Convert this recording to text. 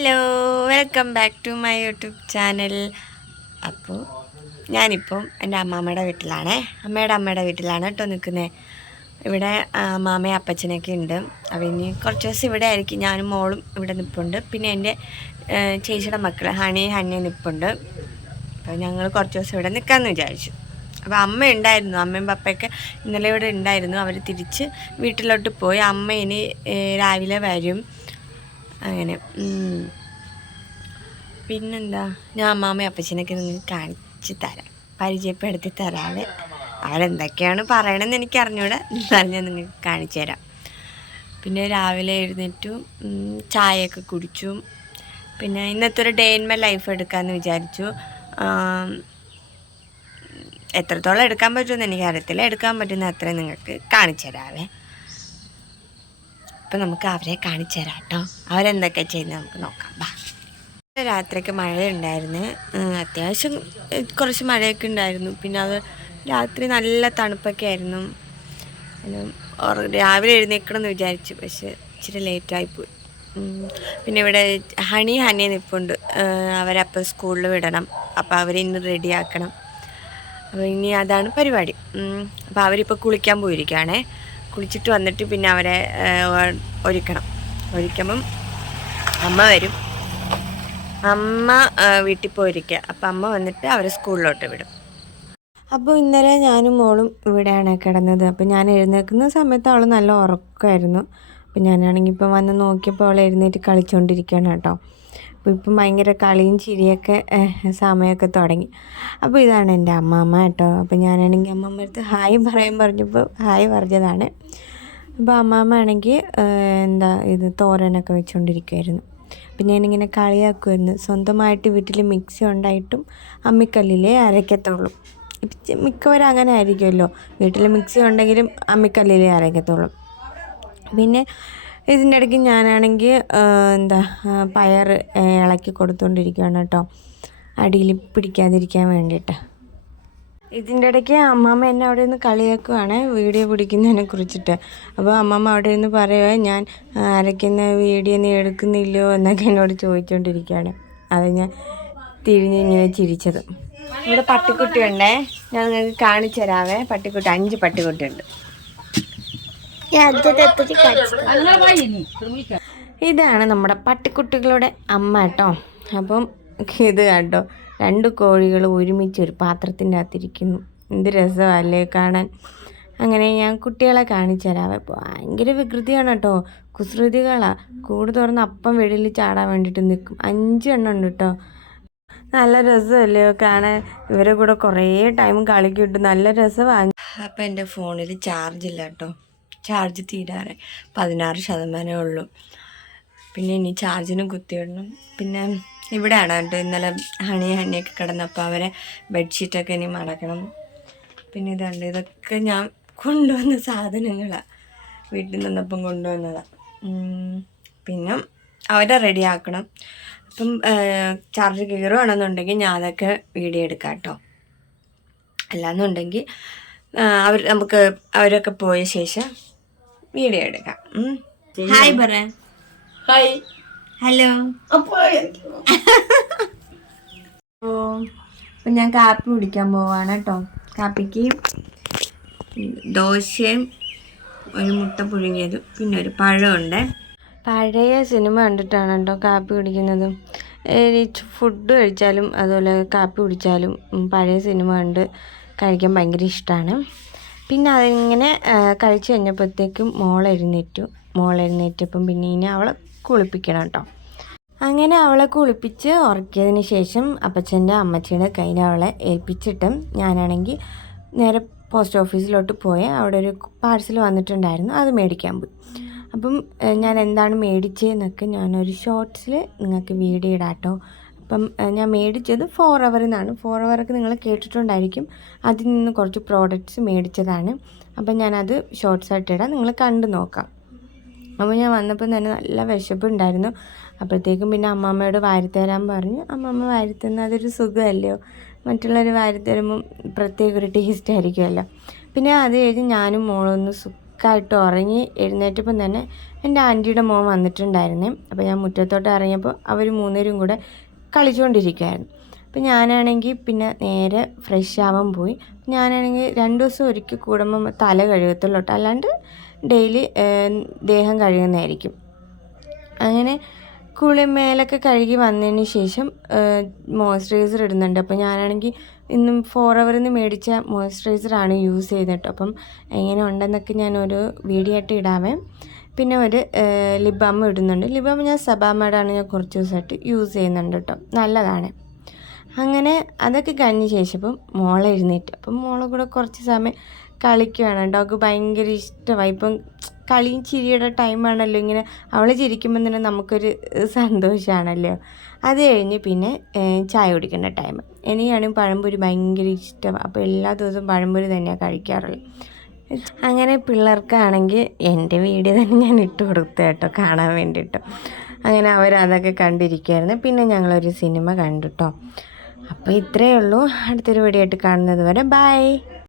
Hello, welcome back to my YouTube channel. അപ്പോൾ ഞാനിപ്പം എൻ്റെ അമ്മമ്മയുടെ വീട്ടിലാണേ. അമ്മയുടെ വീട്ടിലാണ് കേട്ടോ നിൽക്കുന്നത്. ഇവിടെ മാമയും അപ്പച്ചനൊക്കെ ഉണ്ട്. അപ്പോൾ ഇനി കുറച്ച് ദിവസം ഇവിടെ ആയിരിക്കും. ഞാനും മോളും ഇവിടെ നിൽപ്പുണ്ട്. പിന്നെ എൻ്റെ ചേച്ചിയുടെ മക്കൾ ഹണിയും നിൽപ്പുണ്ട്. അപ്പോൾ ഞങ്ങൾ കുറച്ച് ദിവസം ഇവിടെ നിൽക്കാമെന്ന് വിചാരിച്ചു. അപ്പോൾ അമ്മ ഉണ്ടായിരുന്നു, അമ്മയും പപ്പയൊക്കെ ഇന്നലെ ഇവിടെ ഉണ്ടായിരുന്നു. അവർ തിരിച്ച് വീട്ടിലോട്ട് പോയി. അമ്മ ഇനി രാവിലെ വരും. അങ്ങനെ പിന്നെന്താ, ഞാൻ അമ്മാമ്മയും അപ്പച്ചനൊക്കെ നിങ്ങൾക്ക് കാണിച്ച് തരാം, പരിചയപ്പെടുത്തി തരാവേ. അവരെന്തൊക്കെയാണ് പറയണമെന്ന് എനിക്ക് അറിഞ്ഞൂടെ, എന്നാലും ഞാൻ നിങ്ങൾക്ക് കാണിച്ചു തരാം. പിന്നെ രാവിലെ എഴുന്നേറ്റു, ചായയൊക്കെ കുടിച്ചു. പിന്നെ ഇന്നത്തെ ഒരു ഡേ ഇൻ മൈ ലൈഫ് എടുക്കാമെന്ന് വിചാരിച്ചു. എത്രത്തോളം എടുക്കാൻ പറ്റുമെന്ന് എനിക്കറിയത്തില്ല. എടുക്കാൻ പറ്റുന്ന അത്രയും നിങ്ങൾക്ക് കാണിച്ചു തരാവേ. അപ്പം നമുക്ക് അവരെ കാണിച്ചു തരാം കേട്ടോ. അവരെന്തൊക്കെ ചെയ്യുന്നത് നമുക്ക് നോക്കാം. ബാ. രാത്രിയൊക്കെ മഴയുണ്ടായിരുന്നു, അത്യാവശ്യം കുറച്ച് മഴയൊക്കെ ഉണ്ടായിരുന്നു. പിന്നെ അത് രാത്രി നല്ല തണുപ്പൊക്കെ ആയിരുന്നു. രാവിലെ എഴുന്നേൽക്കണമെന്ന് വിചാരിച്ചു, പക്ഷെ ഇച്ചിരി ലേറ്റായിപ്പോയി. പിന്നെ ഇവിടെ ഹണിയെ നിൽപ്പുണ്ട്. അവരപ്പോൾ സ്കൂളിൽ വിടണം. അപ്പോൾ അവരിന്ന് റെഡിയാക്കണം. അപ്പോൾ ഇനി അതാണ് പരിപാടി. അപ്പോൾ അവരിപ്പോൾ കുളിക്കാൻ പോയിരിക്കുകയാണേ. കുളിച്ചിട്ട് വന്നിട്ട് പിന്നെ അവരെ ഒരുക്കുമ്പം അമ്മ വരും. അമ്മ വീട്ടിൽ പോയിരിക്കുക. അപ്പം അമ്മ വന്നിട്ട് അവരെ സ്കൂളിലോട്ട് വിടും. അപ്പോൾ ഇന്നലെ ഞാനും മോളും ഇവിടെയാണ് കിടന്നത്. അപ്പോൾ ഞാൻ എഴുന്നേൽക്കുന്ന സമയത്ത് അവൾ നല്ല ഉറക്കമായിരുന്നു. അപ്പോൾ ഞാനാണെങ്കിൽ ഇപ്പം വന്ന് നോക്കിയപ്പോൾ അവൾ എഴുന്നേറ്റ് കളിച്ചുകൊണ്ടിരിക്കുകയാണ് കേട്ടോ. അപ്പോൾ ഇപ്പം ഭയങ്കര കളിയും ചിരിയൊക്കെ സമയമൊക്കെ തുടങ്ങി. അപ്പോൾ ഇതാണ് എൻ്റെ അമ്മാമ്മ കേട്ടോ. അപ്പോൾ ഞാനാണെങ്കിൽ അമ്മമ്മ അടുത്ത് ഹായ് പറഞ്ഞപ്പോൾ ഹായ് പറഞ്ഞതാണ്. അപ്പോൾ അമ്മാമ്മ ആണെങ്കിൽ ഇത് തോരനൊക്കെ വെച്ചുകൊണ്ടിരിക്കുമായിരുന്നു. പിന്നെ ഞാനിങ്ങനെ കളിയാക്കുമായിരുന്നു. സ്വന്തമായിട്ട് വീട്ടിൽ മിക്സി ഉണ്ടായിട്ടും അമ്മിക്കല്ലിലേ അരയ്ക്കത്തുള്ളൂ. മിക്കവരും അങ്ങനെ ആയിരിക്കുമല്ലോ, വീട്ടിൽ മിക്സി ഉണ്ടെങ്കിലും അമ്മിക്കല്ലിലേ അരയ്ക്കത്തുള്ളൂ. പിന്നെ ഇതിൻ്റെ ഇടയ്ക്ക് ഞാനാണെങ്കിൽ പയർ ഇളക്കി കൊടുത്തുകൊണ്ടിരിക്കുകയാണ് കേട്ടോ, അടിയിൽ പിടിക്കാതിരിക്കാൻ വേണ്ടിയിട്ട്. ഇതിൻ്റെ ഇടയ്ക്ക് അമ്മമ്മ എന്നെ അവിടെ നിന്ന് കളിയാക്കുവാണ് വീഡിയോ പിടിക്കുന്നതിനെ കുറിച്ചിട്ട്. അപ്പോൾ അമ്മമ്മ അവിടെ നിന്ന് പറയുക, ഞാൻ അരയ്ക്കുന്ന വീഡിയോ നീ എടുക്കുന്നില്ലയോ എന്നൊക്കെ എന്നോട് ചോദിച്ചുകൊണ്ടിരിക്കുകയാണ്. അത് ഞാൻ തിരിഞ്ഞിങ്ങനെ ചിരിച്ചത്. ഇവിടെ പട്ടിക്കുട്ടിയുണ്ടേ, ഞാൻ നിങ്ങൾക്ക് കാണിച്ചു തരാവേ. പട്ടിക്കുട്ടി 5 പട്ടിക്കുട്ടിയുണ്ട്. ഇതാണ് നമ്മുടെ പട്ടിക്കുട്ടികളുടെ അമ്മ കേട്ടോ. അപ്പം ഇത് കേട്ടോ, 2 കോഴികൾ ഒരുമിച്ച് ഒരു പാത്രത്തിൻ്റെ അകത്തിരിക്കുന്നു. എന്ത് രസമല്ലേ കാണാൻ. അങ്ങനെ ഞാൻ കുട്ടികളെ കാണിച്ചു തരാവേ. ഭയങ്കര വികൃതിയാണ് കേട്ടോ, കുസൃതികളാണ്. കൂട് തുറന്ന് അപ്പം വെളിയിൽ ചാടാൻ വേണ്ടിയിട്ട് നിൽക്കും. 5 എണ്ണം ഉണ്ട് കേട്ടോ. നല്ല രസമല്ലയോ കാണാൻ. ഇവരെ കൂടെ കുറേ ടൈം കളിക്കിട്ട് നല്ല രസമാണ്. അപ്പം എൻ്റെ ഫോണിൽ ചാർജില്ല കേട്ടോ, ചാർജ് തീരാറ് 16% ഉള്ളൂ. പിന്നെ ഇനി ചാർജിനും കുത്തിയിടണം. പിന്നെ ഇവിടെയാണ് കേട്ടോ ഇന്നലെ ഹണിയൊക്കെ കിടന്നപ്പോൾ അവരെ ബെഡ്ഷീറ്റൊക്കെ ഇനി മടക്കണം. പിന്നെ ഇതുണ്ട്, ഇതൊക്കെ ഞാൻ കൊണ്ടുവന്ന സാധനങ്ങളാണ്, വീട്ടിൽ നിന്നപ്പം കൊണ്ടുവന്നതാണ്. പിന്നെ അവരെ റെഡിയാക്കണം. അപ്പം ചാർജ് കയറുകയാണെന്നുണ്ടെങ്കിൽ ഞാൻ അതൊക്കെ വീഡിയോ എടുക്കാം കേട്ടോ. അല്ലാന്നുണ്ടെങ്കിൽ അവരൊക്കെ പോയ ശേഷം വീഡിയോ എടുക്കാം. ഹായ് പറ. Hi, hello. അപ്പം ഞാൻ കാപ്പി കുടിക്കാൻ പോവാണ് കേട്ടോ. കാപ്പിക്ക് ദോശയും ഒരു മുട്ട പുഴുങ്ങിയതും പിന്നെ ഒരു പഴമുണ്ട്. പഴയ സിനിമ കണ്ടിട്ടാണ് കേട്ടോ കാപ്പി കുടിക്കുന്നത്. ഫുഡ് കഴിച്ചാലും അതുപോലെ കാപ്പി കുടിച്ചാലും പഴയ സിനിമ കണ്ട് കഴിക്കാൻ ഭയങ്കര ഇഷ്ടമാണ്. പിന്നെ അതിങ്ങനെ കഴിച്ച് കഴിഞ്ഞപ്പോഴത്തേക്കും മോളെഴുന്നേറ്റപ്പം പിന്നെ ഇനി അവളെ കുളിപ്പിക്കണം കേട്ടോ. അങ്ങനെ അവളെ കുളിപ്പിച്ച് ഉറക്കിയതിന് ശേഷം അപ്പച്ചൻ്റെ അമ്മച്ചിയുടെ കയ്യിൽ അവളെ ഏൽപ്പിച്ചിട്ടും ഞാനാണെങ്കിൽ നേരെ പോസ്റ്റ് ഓഫീസിലോട്ട് പോയി. അവിടെ ഒരു പാഴ്സൽ വന്നിട്ടുണ്ടായിരുന്നു, അത് മേടിക്കാൻ പോയി. അപ്പം ഞാൻ എന്താണ് മേടിച്ചതെന്നൊക്കെ ഞാനൊരു ഷോർട്സിൽ നിങ്ങൾക്ക് വീഡിയോ ഇടാം കേട്ടോ. അപ്പം ഞാൻ മേടിച്ചത് 4 Hour എന്നാണ്. 4 Hour നിങ്ങൾ കേട്ടിട്ടുണ്ടായിരിക്കും. അതിൽ നിന്ന് കുറച്ച് പ്രോഡക്റ്റ്സ് മേടിച്ചതാണ്. അപ്പം ഞാനത് ഷോർട്സായിട്ട് ഇടാം, നിങ്ങൾ കണ്ടു നോക്കാം. അപ്പോൾ ഞാൻ വന്നപ്പം തന്നെ നല്ല വിശപ്പുണ്ടായിരുന്നു. അപ്പോഴത്തേക്കും പിന്നെ അമ്മമ്മയോട് വാരിത്തരാൻ പറഞ്ഞു. അമ്മമ്മ വാരിത്തന്ന അതൊരു സുഖമല്ലയോ, മറ്റുള്ളവർ വാരിത്തരുമ്പം പ്രത്യേക ഒരു ടേസ്റ്റ് ആയിരിക്കുമല്ലോ. പിന്നെ അത് കഴിഞ്ഞ് ഞാനും മോളൊന്ന് ഉറക്കമായിട്ട് ഉറങ്ങി എഴുന്നേറ്റപ്പം തന്നെ എൻ്റെ ആൻറ്റിയുടെ മോൻ വന്നിട്ടുണ്ടായിരുന്നേ. അപ്പോൾ ഞാൻ മുറ്റത്തോട്ട് ഇറങ്ങിയപ്പോൾ അവർ മൂന്നുപേരും കൂടെ കളിച്ചുകൊണ്ടിരിക്കുമായിരുന്നു. അപ്പോൾ ഞാനാണെങ്കിൽ പിന്നെ നേരെ ഫ്രഷ് ആവാൻ പോയി. ഞാനാണെങ്കിൽ 2 ദിവസം ഒരിക്കൽ കൂടുമ്പം തല കഴുകത്തുള്ളൂ കേട്ടോ, അല്ലാണ്ട് ഡെയിലി ദേഹം കഴുകുന്നതായിരിക്കും. അങ്ങനെ മേലൊക്കെ കഴുകി വന്നതിന് ശേഷം മോയ്സ്ചറൈസർ ഇടുന്നുണ്ട്. അപ്പോൾ ഞാനാണെങ്കിൽ ഇന്നും ഫോറവറിൽ നിന്ന് മേടിച്ച മോയ്സ്ചറൈസറാണ് യൂസ് ചെയ്തത് കേട്ടോ. അപ്പം എങ്ങനെ ഉണ്ടെന്നൊക്കെ ഞാനൊരു വീഡിയോ ആയിട്ട് ഇടാവേ. പിന്നെ ഒരു ലിപ് ബാം ഇടുന്നുണ്ട്. ലിപ് ബാം ഞാൻ സബാമയുടെയാണ് ഞാൻ കുറച്ച് ദിവസമായിട്ട് യൂസ് ചെയ്യുന്നുണ്ട് കേട്ടോ, നല്ലതാണ്. അങ്ങനെ അതൊക്കെ കഴിഞ്ഞ ശേഷം മോളെ എഴുന്നേറ്റ്. അപ്പം മോളെ കൂടെ കുറച്ച് സമയം കളിക്കുകയാണ്. ഡോഗ് ഭയങ്കര ഇഷ്ടമായി. ഇപ്പം കളിയും ചിരിയുടെ ടൈമാണല്ലോ. ഇങ്ങനെ അവൾ ചിരിക്കുമ്പോൾ തന്നെ നമുക്കൊരു സന്തോഷമാണല്ലോ. അത് കഴിഞ്ഞ് പിന്നെ ചായ കുടിക്കേണ്ട ടൈം. എനിക്കാണെങ്കിൽ പഴംപൊരി ഭയങ്കര ഇഷ്ടമാണ്. അപ്പോൾ എല്ലാ ദിവസവും പഴംപൊരി തന്നെയാണ് കഴിക്കാറുള്ളത്. അങ്ങനെ പിള്ളേർക്കാണെങ്കിൽ എൻ്റെ വീഡിയോ തന്നെ ഞാൻ ഇട്ട് കൊടുത്തു കേട്ടോ, കാണാൻ വേണ്ടിയിട്ട്. അങ്ങനെ അവരതൊക്കെ കണ്ടിരിക്കുമായിരുന്നു. പിന്നെ ഞങ്ങളൊരു സിനിമ കണ്ടു കേട്ടോ. അപ്പോൾ ഇത്രയേ ഉള്ളൂ. അടുത്തൊരു വീഡിയോ ആയിട്ട് കാണുന്നത് വരെ ബൈ.